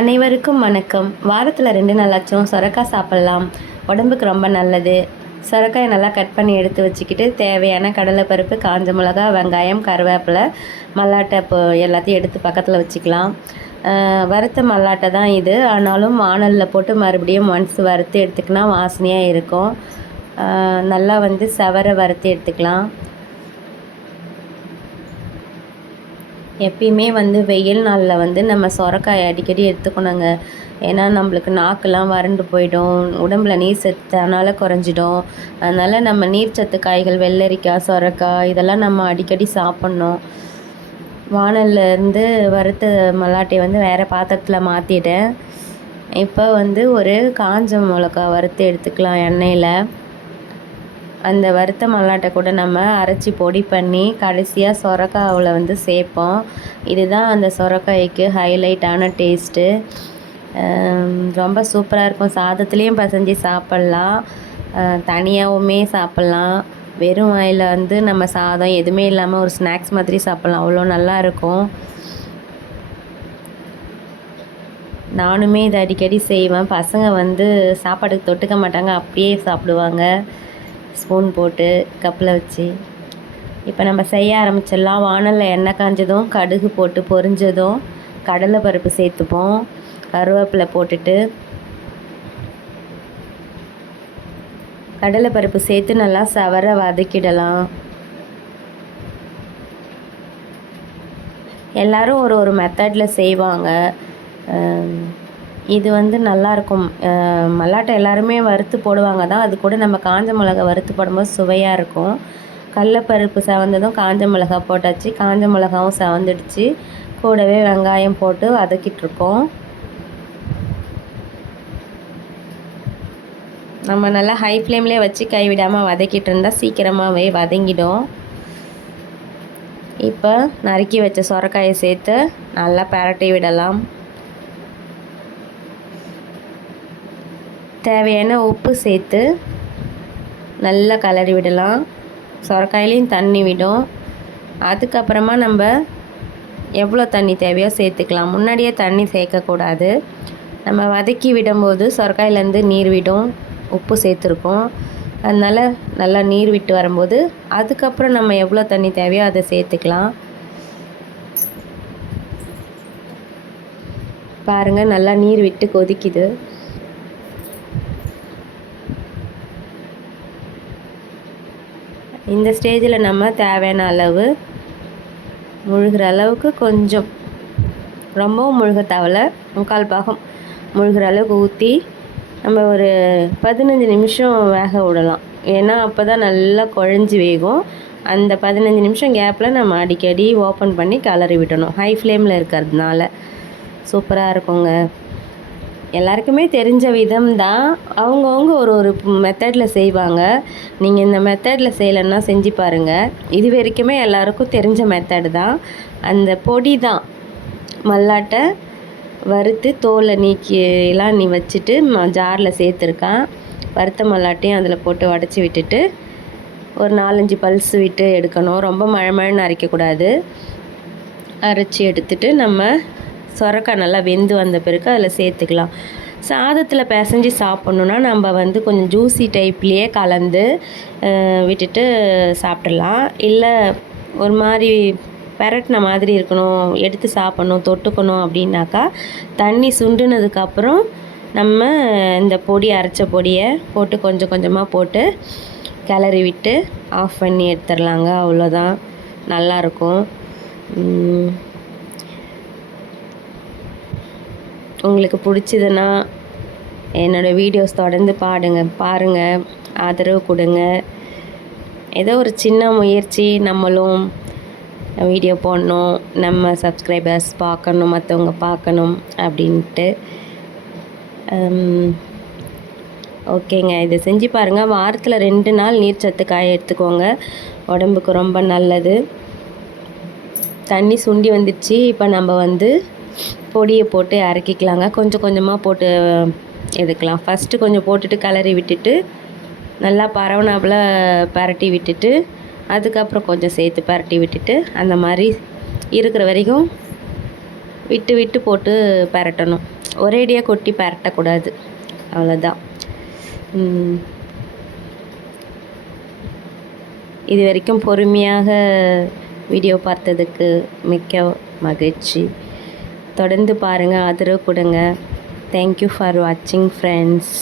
அனைவருக்கும் வணக்கம். வாரத்தில் ரெண்டு நாளாச்சும் சொரக்காய் சாப்பிட்லாம். உடம்புக்கு ரொம்ப நல்லது. சொரக்காயை நல்லா கட் பண்ணி எடுத்து வச்சுக்கிட்டு தேவையான கடலைப்பருப்பு காஞ்ச மிளகா வெங்காயம் கருவேப்பிலை மல்லாட்டை இப்போ எல்லாத்தையும் எடுத்து பக்கத்தில் வச்சுக்கலாம். வறுத்த மல்லாட்டை தான் இது. ஆனாலும் வானலில் போட்டு மறுபடியும் ஒன்ஸ் வறுத்து எடுத்துக்கினா வாசனையாக இருக்கும். நல்லா வந்து சவரை வறுத்து எடுத்துக்கலாம். எப்பயுமே வந்து வெயில் நாளில் வந்து நம்ம சொரக்காய் அடிக்கடி எடுத்துக்கணுங்க. ஏன்னா நம்மளுக்கு நாக்கெல்லாம் வறண்டு போயிடும். உடம்புல நீர் சத்து அதனால் குறைஞ்சிடும். அதனால் நம்ம நீர்ச்சத்து காய்கள் வெள்ளரிக்காய் சொரக்காய் இதெல்லாம் நம்ம அடிக்கடி சாப்பிட்ணும். வானல்லேருந்து வறுத்த மல்லாட்டையை வந்து வேறு பாத்திரத்தில் மாற்றிட்டேன் இப்போ வந்து ஒரு காஞ்ச மிளகா வறுத்து எடுத்துக்கலாம் எண்ணெயில். அந்த வறுத்த மல்லாட்டை கூட நம்ம அரைச்சி பொடி பண்ணி கடைசியாக சொரக்காவில் வந்து சேர்ப்போம் இதுதான் அந்த சொரக்காய்க்கு ஹைலைட்டான டேஸ்ட்டு ரொம்ப சூப்பராக இருக்கும். சாதத்துலேயும் பசஞ்சு சாப்பிட்லாம். தனியாகவுமே சாப்பிட்லாம். வெறும் வாயில் வந்து நம்ம சாதம் எதுவுமே இல்லாமல் ஒரு ஸ்நாக்ஸ் மாதிரி சாப்பிட்லாம். அவ்வளோ நல்லாயிருக்கும் நானுமே இதை அடிக்கடி செய்வேன். பசங்க வந்து சாப்பாட்டுக்கு தொட்டுக்க மாட்டாங்க. அப்படியே சாப்பிடுவாங்க. ஸ்பூன் போட்டு கப்பில் வச்சு. இப்போ நம்ம செய்ய ஆரம்பிச்சிடலாம். வானலில் எண்ணெய் காஞ்சதும் கடுகு போட்டு பொரிஞ்சதும் கடலை பருப்பு சேர்த்துப்போம். கருவேப்பிலை போட்டுட்டு. கடலை பருப்பு சேர்த்து நல்லா சவர வதக்கிடலாம். எல்லாரும் ஒரு ஒரு மெத்தடில் செய்வாங்க. இது வந்து நல்லாயிருக்கும் மல்லாட்டை எல்லாருமே வறுத்து போடுவாங்க. தான் அது கூட நம்ம காஞ்ச மிளகா வறுத்து போடும்போது சுவையாக இருக்கும். கடலப்பருப்பு செவந்ததும் காஞ்ச மிளகா போட்டாச்சு. காஞ்ச மிளகாவும் செவந்துடுச்சு. கூடவே வெங்காயம் போட்டு வதக்கிட்டுருக்கோம் நம்ம நல்லா ஹை ஃப்ளேம்லேயே வச்சு கைவிடாமல் வதக்கிட்டு இருந்தால் சீக்கிரமாகவே வதங்கிடும். இப்போ நறுக்கி வச்ச சொரக்காயை சேர்த்து நல்லா பரட்டி விடலாம். தேவையான உப்பு சேர்த்து நல்லா கலரி விடலாம். சொரக்காயிலையும் தண்ணி விடும். அதுக்கப்புறமா நம்ம எவ்வளோ தண்ணி தேவையோ சேர்த்துக்கலாம். முன்னாடியே தண்ணி சேர்க்கக்கூடாது. நம்ம வதக்கி விடும்போது சொரக்காயிலேருந்து நீர் விடும். உப்பு சேர்த்துருக்கோம். அதனால் நல்லா நீர் விட்டு வரும்போது அதுக்கப்புறம் நம்ம எவ்வளோ தண்ணி தேவையோ அதை சேர்த்துக்கலாம். பாருங்கள் நல்லா நீர் விட்டு கொதிக்குது. இந்த ஸ்டேஜில் நம்ம தேவையான அளவு முழுகிற அளவுக்கு கொஞ்சம் ரொம்பவும் முழுக தேவையில்ல. முக்கால் பாகம் முழுகிற அளவுக்கு ஊற்றி நம்ம ஒரு பதினஞ்சு நிமிஷம் வேக விடலாம். ஏன்னா அப்போ தான் நல்லா குழஞ்சி வேகும். அந்த பதினஞ்சு நிமிஷம் கேப்பில் நம்ம அடிக்கடி ஓப்பன் பண்ணி கிளறி விடணும். ஹை ஃப்ளேமில் இருக்கிறதுனால. சூப்பராக இருக்குங்க. எல்லாருக்குமே தெரிஞ்ச விதம் தான் அவங்கவுங்க ஒரு ஒரு மெத்தடில் செய்வாங்க. நீங்கள் இந்த மெத்தடில் செய்யலைன்னா செஞ்சு பாருங்கள் இது வரைக்குமே எல்லாருக்கும் தெரிஞ்ச மெத்தடு தான். அந்த பொடி தான். மல்லாட்டை வறுத்து தோலை நீக்கி எல்லாம் நீ வச்சுட்டு ஜாரில் சேர்த்துருக்கான். வறுத்த மல்லாட்டையும் அதில் போட்டு உடச்சி விட்டுட்டு ஒரு நாலஞ்சு பல்ஸ் விட்டு எடுக்கணும். ரொம்ப மழை மழைன்னு அரைக்கக்கூடாது. அரைச்சி எடுத்துட்டு நம்ம சொரக்காய் நல்லா வெந்து வந்த பிறகு அதில் சேர்த்துக்கலாம். சாதத்தில் பிசைஞ்சு சாப்பிட்ணுன்னா நம்ம வந்து கொஞ்சம் ஜூஸி டைப்லேயே கலந்து விட்டுட்டு சாப்பிட்றலாம் இல்லை ஒரு மாதிரி பெரட்டின மாதிரி இருக்கணும் எடுத்து சாப்பிட்ணும் தொட்டுக்கணும் அப்படின்னாக்கா தண்ணி சுண்டுனதுக்கப்புறம் நம்ம இந்த பொடி அரைச்ச பொடியை போட்டு கொஞ்சம் கொஞ்சமாக போட்டு கிளறி விட்டு ஆஃப் பண்ணி எடுத்துடலாங்க. அவ்வளோதான். நல்லாயிருக்கும் உங்களுக்கு பிடிச்சதுன்னா என்னோடய வீடியோஸ் தொடர்ந்து பாடுங்க பாருங்கள் ஆதரவு கொடுங்க. ஏதோ ஒரு சின்ன முயற்சி நம்மளும் வீடியோ போடணும் நம்ம சப்ஸ்கிரைபர்ஸ் பார்க்கணும் மற்றவங்க பார்க்கணும் அப்படின்ட்டு. ஓகேங்க. இதை செஞ்சு பாருங்கள் வாரத்தில் ரெண்டு நாள் நீர்ச்சத்து காய எடுத்துக்கோங்க. உடம்புக்கு ரொம்ப நல்லது. தண்ணி சுண்டி வந்துடுச்சு. இப்போ நம்ம வந்து பொடியை போட்டு இறக்கிக்கலாங்க கொஞ்சம் கொஞ்சமாக போட்டு எடுக்கலாம். ஃபஸ்ட்டு கொஞ்சம் போட்டுட்டு கிளறி விட்டுட்டு நல்லா பரவனாப்பில் பரட்டி விட்டுட்டு அதுக்கப்புறம் கொஞ்சம் சேர்த்து பரட்டி விட்டுட்டு அந்த மாதிரி இருக்கிற வரைக்கும் விட்டு விட்டு போட்டு பரட்டணும். ஒரேடியாக கொட்டி பரட்டக்கூடாது. அவ்வளோதான் இது வரைக்கும் பொறுமையாக வீடியோ பார்த்ததுக்கு மிக்க மகிழ்ச்சி. தொடர்ந்து பாருங்கள் ஆதரவு கொடுங்க. தேங்க்யூ ஃபார் வாட்சிங் ஃப்ரெண்ட்ஸ்